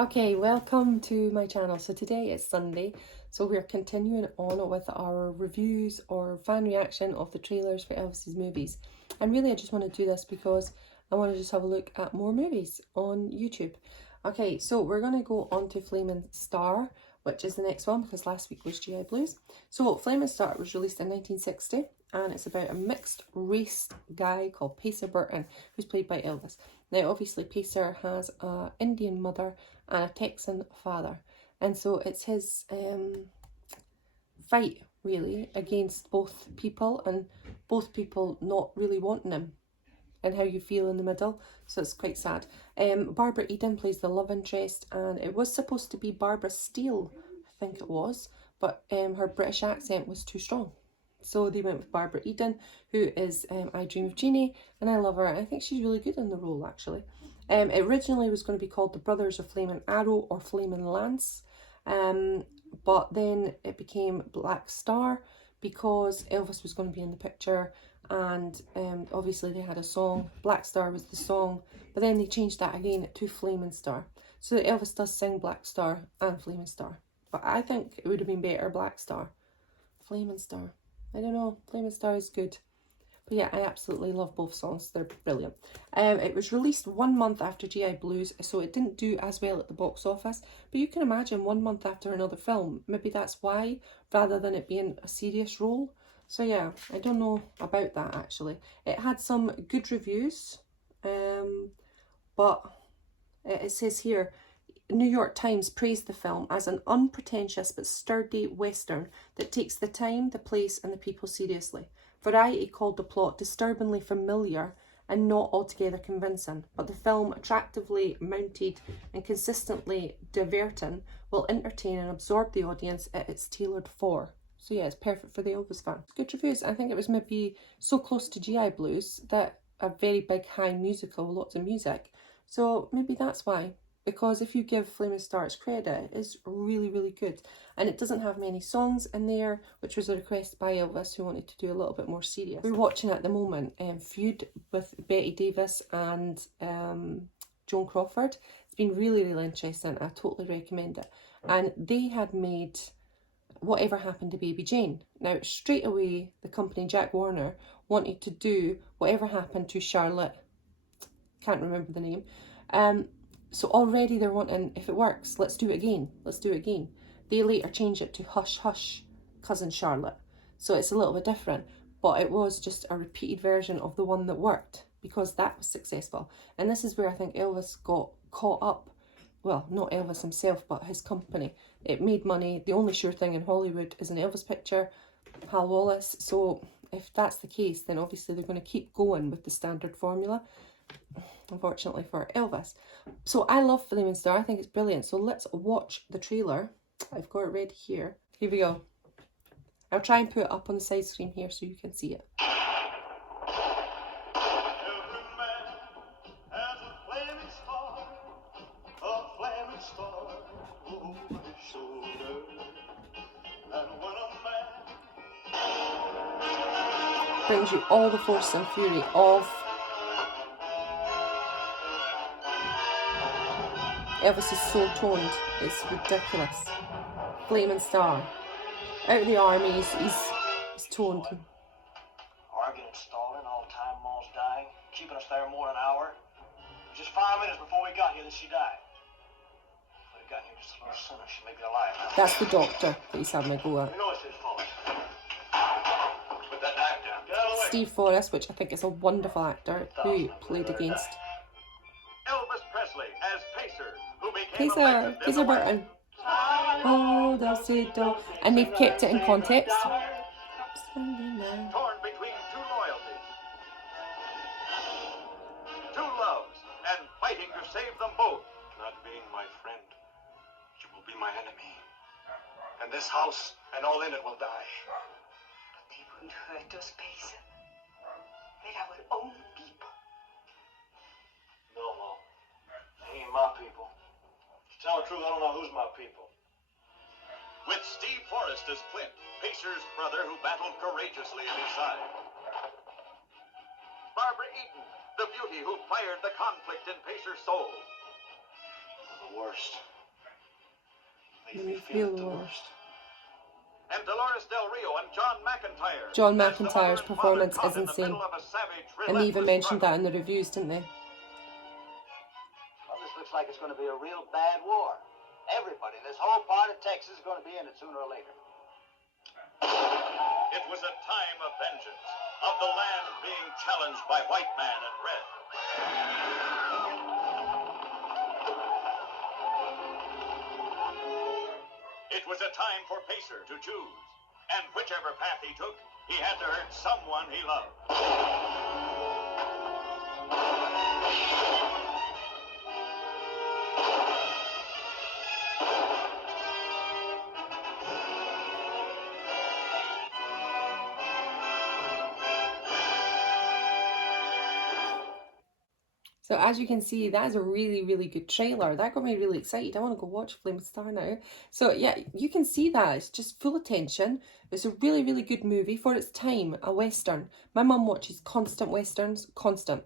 Okay, welcome to my channel. So today is Sunday, so we're continuing on with our reviews or fan reaction of the trailers for Elvis's movies. And really I just want to do this because I want to just have a look at more movies on YouTube. Okay, so we're going to go on to Flamin' Star, which is the next one because last week was GI Blues. So Flamin' Star was released in 1960 and it's about a mixed race guy called Pacer Burton who's played by Elvis. Now obviously Pacer has an Indian mother and a Texan father, and so it's his fight really against both people and both people not really wanting him and how you feel in the middle, so it's quite sad. Barbara Eden plays the love interest, and it was supposed to be Barbara Steele, I think it was, but her British accent was too strong. So they went with Barbara Eden, who is I Dream of Jeannie, and I love her. I think she's really good in the role, actually. It originally was going to be called The Brothers of Flamin' Arrow or Flamin' Lance, but then it became Black Star because Elvis was going to be in the picture, and obviously they had a song. Black Star was the song, but then they changed that again to Flamin' Star. So Elvis does sing Black Star and Flamin' Star, but I think it would have been better Black Star. Flamin' Star. I don't know, Flamin' Star is good. But yeah, I absolutely love both songs. They're brilliant. It was released 1 month after GI Blues, so it didn't do as well at the box office. But you can imagine 1 month after another film. Maybe that's why, rather than it being a serious role. So yeah, I don't know about that actually. It had some good reviews, but it says here, New York Times praised the film as an unpretentious but sturdy western that takes the time, the place and the people seriously. Variety called the plot disturbingly familiar and not altogether convincing, but the film, attractively mounted and consistently diverting, will entertain and absorb the audience it's tailored for. So yeah, it's perfect for the Elvis fan. Good reviews. I think it was maybe so close to GI Blues that a very big high musical, lots of music. So maybe that's why. Because if you give Flamin' Star its credit, it's really, really good. And it doesn't have many songs in there, which was a request by Elvis, who wanted to do a little bit more serious. We're watching at the moment Feud with Betty Davis and Joan Crawford. It's been really, really interesting. I totally recommend it. And they had made Whatever Happened to Baby Jane. Now, straight away, the company Jack Warner wanted to do Whatever Happened to Charlotte. Can't remember the name. So already they're wanting, if it works, let's do it again. Let's do it again. They later changed it to Hush Hush, Cousin Charlotte. So it's a little bit different, but it was just a repeated version of the one that worked because that was successful. And this is where I think Elvis got caught up. Well, not Elvis himself, but his company. It made money. The only sure thing in Hollywood is an Elvis picture, Hal Wallace. So if that's the case, then obviously they're going to keep going with the standard formula, unfortunately for Elvis. So I love Flamin' Star. I think it's brilliant. So let's watch the trailer. I've got it ready here. Here we go. I'll try and put it up on the side screen here so you can see it. Brings you all the force and fury of Elvis is so toned, it's ridiculous. Flamin' Star. Out of the army, he's toned. Arguing, stalling, all time almost dying, keeping us there more than an hour. Just 5 minutes before we got here that she died. If we'd have gotten here just a little sooner, she'd maybe be alive now. That's the doctor that he's having a go at. You know it's his fault. Put that knife down. Get out of the way. Steve Forrest, which I think is a wonderful actor, who he played against. Elvis Presley as Pacer, who became Pacer Burton. Oh, that's it, and they've kept it in context. torn between two loyalties, two loves, and fighting to save them both. Not being my friend, you will be my enemy. And this house and all in it will die. But they wouldn't hurt us, Pacer. They're our own people. No, Mom. They ain't my people. To tell the truth, I don't know who's my people. With Steve Forrest as Clint, Pacer's brother who battled courageously at his side. Barbara Eden, the beauty who fired the conflict in Pacer's soul. the worst. Made me feel the worst. And Dolores Del Rio and John McIntyre. John as the mother McIntyre's and father performance caught is in the insane. middle of a savage, And they even relentless mentioned that struggle. in the reviews, didn't they? Well, this looks like it's going to be a real bad war. Everybody, this whole part of Texas is going to be in it sooner or later. It was a time of vengeance, of the land being challenged by white man and red. It was a time for Pacer to choose, and whichever path he took, he had to hurt someone he loved. So as you can see, that is a really, really good trailer. That got me really excited. I want to go watch Flaming Star now. So yeah, you can see that. It's just full of tension. It's a really, really good movie for its time, a Western. My mum watches constant Westerns, constant.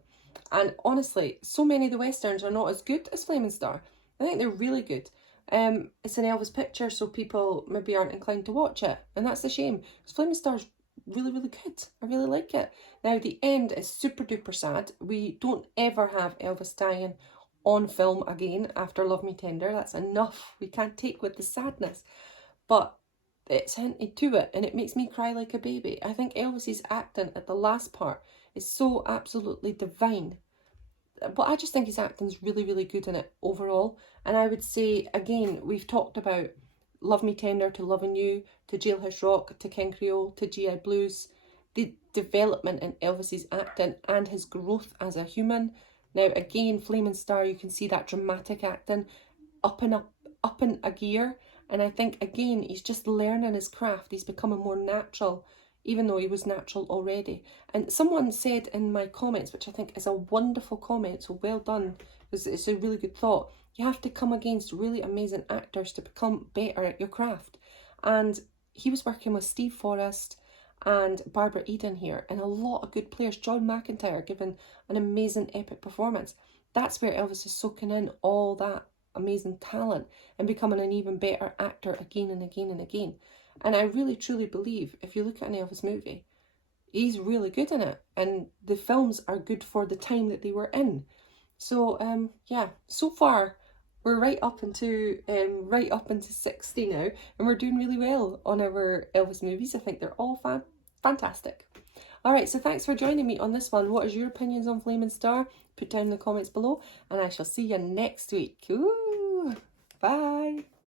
And honestly, so many of the Westerns are not as good as Flaming Star. I think they're really good. It's an Elvis picture, so people maybe aren't inclined to watch it. And that's a shame, because Flaming Star's really, really good. I really like it. Now, the end is super duper sad. We don't ever have Elvis dying on film again after Love Me Tender. That's enough. We can't take with the sadness. But it's hinted to it, and it makes me cry like a baby. I think Elvis's acting at the last part is so absolutely divine. But I just think his acting's really, really good in it overall. And I would say, again, we've talked about Love Me Tender to Loving You, to Jailhouse Rock, to King Creole, to GI Blues. The development in Elvis's acting and his growth as a human. Now again, Flaming Star, you can see that dramatic acting up in a gear. And I think again, he's just learning his craft. He's becoming more natural, even though he was natural already. And someone said in my comments, which I think is a wonderful comment, so well done, because it's a really good thought. You have to come against really amazing actors to become better at your craft. And he was working with Steve Forrest and Barbara Eden here, and a lot of good players. John McIntyre giving an amazing epic performance. That's where Elvis is soaking in all that amazing talent and becoming an even better actor again and again and again. And I really truly believe, if you look at an Elvis movie, he's really good in it, and the films are good for the time that they were in. So yeah, so far we're right up into 60 now, and we're doing really well on our Elvis movies. I think they're all fantastic. Alright, so thanks for joining me on this one. What is your opinions on Flaming Star? Put down in the comments below, and I shall see you next week. Ooh, bye!